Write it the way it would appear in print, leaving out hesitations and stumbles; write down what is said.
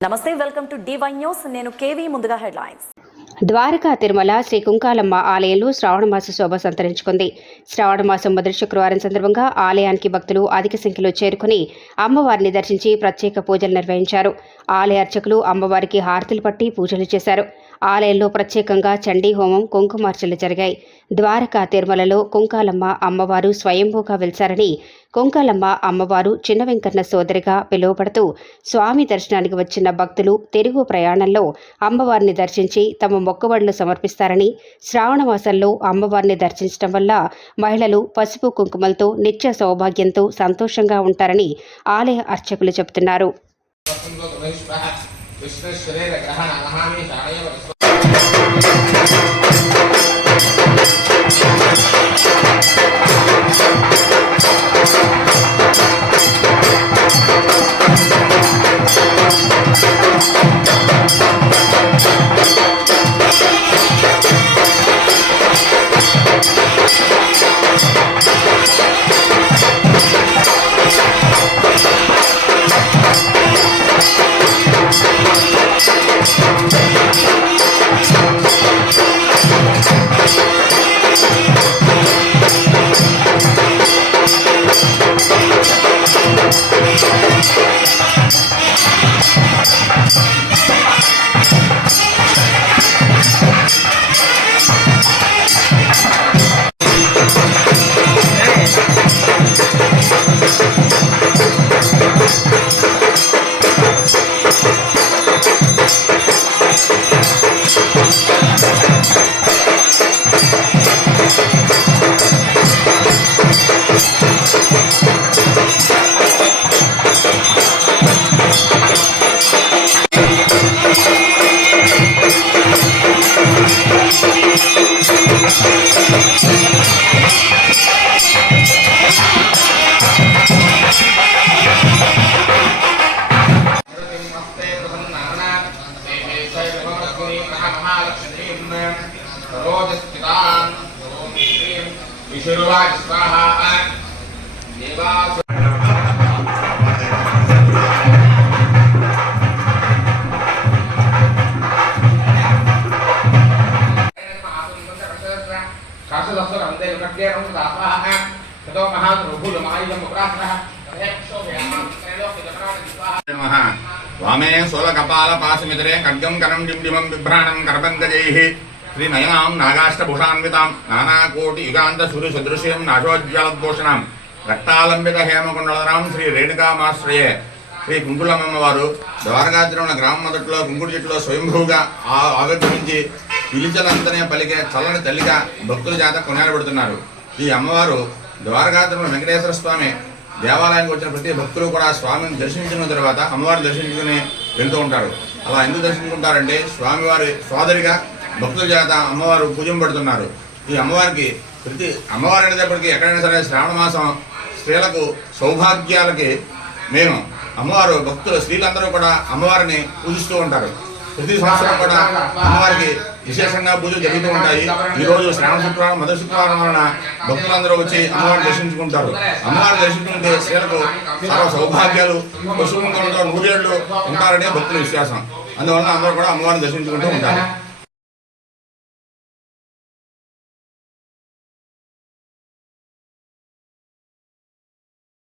నమస్తే, welcome to DY news. నేను KV. ముందుగా హెడ్లైన్స్. ద్వారకా తిరుమల శ్రీ కుంకాలమ్మ ఆలయంలో శ్రావణమాస శోభ సంతరించుకుంది. శ్రావణమాసం మొదటి శుక్రవారం సందర్భంగా ఆలయానికి భక్తులు అధిక సంఖ్యలో చేరుకుని అమ్మవారిని దర్శించి ప్రత్యేక పూజలు నిర్వహించారు. ఆలయ అర్చకులు అమ్మవారికి హారతులు పట్టి పూజలు చేశారు. ఆలయంలో ప్రత్యేకంగా చండీ హోమం, కుంకుమార్చనలు జరిగాయి. ద్వారకా తిరుమలలో కుంకాలమ్మ అమ్మవారు స్వయంభూగా వెలిశారని, కుంకాలమ్మ అమ్మవారు చిన్న వెంకన్న సోదరిగా పిలువబడుతూ స్వామి దర్శనానికి వచ్చిన భక్తులు తిరుగు ప్రయాణంలో అమ్మవారిని దర్శించి తమ మొక్కుబడులు సమర్పిస్తారని, శ్రావణమాసంలో అమ్మవారిని దర్శించడం వల్ల మహిళలు పసుపు కుంకుమలతో నిత్య సౌభాగ్యంతో సంతోషంగా ఉంటారని ఆలయ అర్చకులు చెబుతున్నారు. वामे सोलकपाल पाशमितरे खड्गं करं डिम्डिमं बिभ्राणं करपङ्कजैः श्रीनयनां नागाष्टभूषान्वितां नानाकोटियुगान्तसूर्यसदृशीं नाशोज्ज्वलद्भूषणां रक्तालम्बितहेमकुण्डलधरां श्रीरेणुकामाश्रये శ్రీ కుంకులమ్మవారు ద్వారకాతిరుమల గ్రామం మొదట్లో కుంకుడు చెట్టులో స్వయంభూగా ఆవిర్భవించి పిలిచలంతనే పలికే చల్లని తల్లిగా భక్తుల చేత కొనియాడబడుతున్నారు. ఈ అమ్మవారు ద్వారకాతిరుమల వెంకటేశ్వర స్వామి దేవాలయానికి వచ్చిన ప్రతి భక్తులు కూడా స్వామిని దర్శించిన తర్వాత అమ్మవారిని దర్శించుకుని వెళ్తూ ఉంటారు. అలా ఎందుకు దర్శించుకుంటారంటే స్వామివారి సోదరిగా భక్తుల చేత అమ్మవారు పూజింపబడుతున్నారు. ఈ అమ్మవారికి ప్రతి అమ్మవారి అనేటప్పటికీ ఎక్కడైనా సరే శ్రావణ మాసం స్త్రీలకు సౌభాగ్యాలకి మేము అమ్మవారు భక్తులు స్త్రీలందరూ కూడా అమ్మవారిని పూజిస్తూ ఉంటారు. ప్రతి సంవత్సరం కూడా అమ్మవారికి విశేషంగా పూజలు జరుగుతూ ఉంటాయి. ఈరోజు శ్రావణ శుక్రవారం మొదటి శుక్రవారం వలన భక్తులందరూ వచ్చి అమ్మవారిని దర్శించుకుంటారు. అమ్మవారిని దర్శించుకుంటే స్త్రీలకు సర్వ సౌభాగ్యాలు, పశువులతో నూరేళ్లు ఉంటారనే భక్తుల విశ్వాసం. అందువలన అందరూ కూడా అమ్మవారిని దర్శించుకుంటూ ఉంటారు.